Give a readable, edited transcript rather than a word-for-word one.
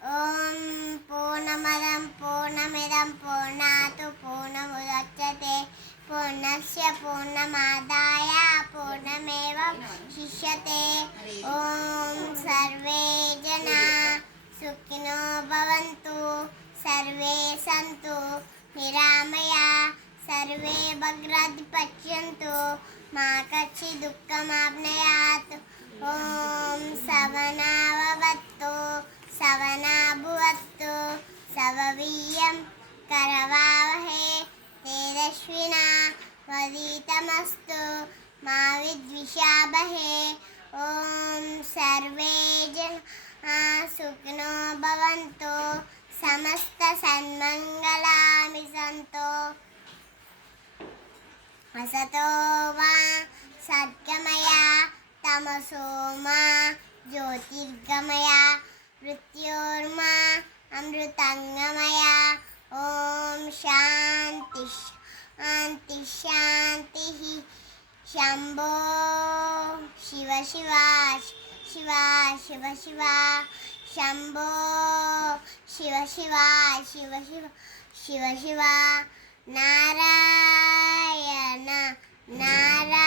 ఓం పూర్ణమదం పూర్ణమిదం పూర్ణాత్ పూర్ణముదచ్యతే పూర్ణస్య పూర్ణమాదాయ పూర్ణమేవాశిష్యతే. ఓం సర్వే జనా సుఖినో భవంతు, సర్వే సంతు నిరామయా, సర్వే భద్రాణి పశ్యంతు, మా కచ్చిత్ దుఃఖమాప్నుయాత్. ఓం సవనావవత్తు సవనాభువత్తు సవవీర్యం కరవావహే తేజస్వినా వదీతమస్తు మా విద్విషావహే. ఓం సర్వే జనా సుఖినో భవంతు, సమస్త సన్మంగళాని సంతు. అసతో మా సద్గమయ, తమసో మా జ్యోతిర్గమయ, మృత్యోర్మా అమృతంగమయ. ఓం శాంతి శాంతి శాంతి. శంభో శివ శివ శివ శివ శివ, శంభో శివ శివ శివ శివ శివ శివ. నారాయణ నారాయణ.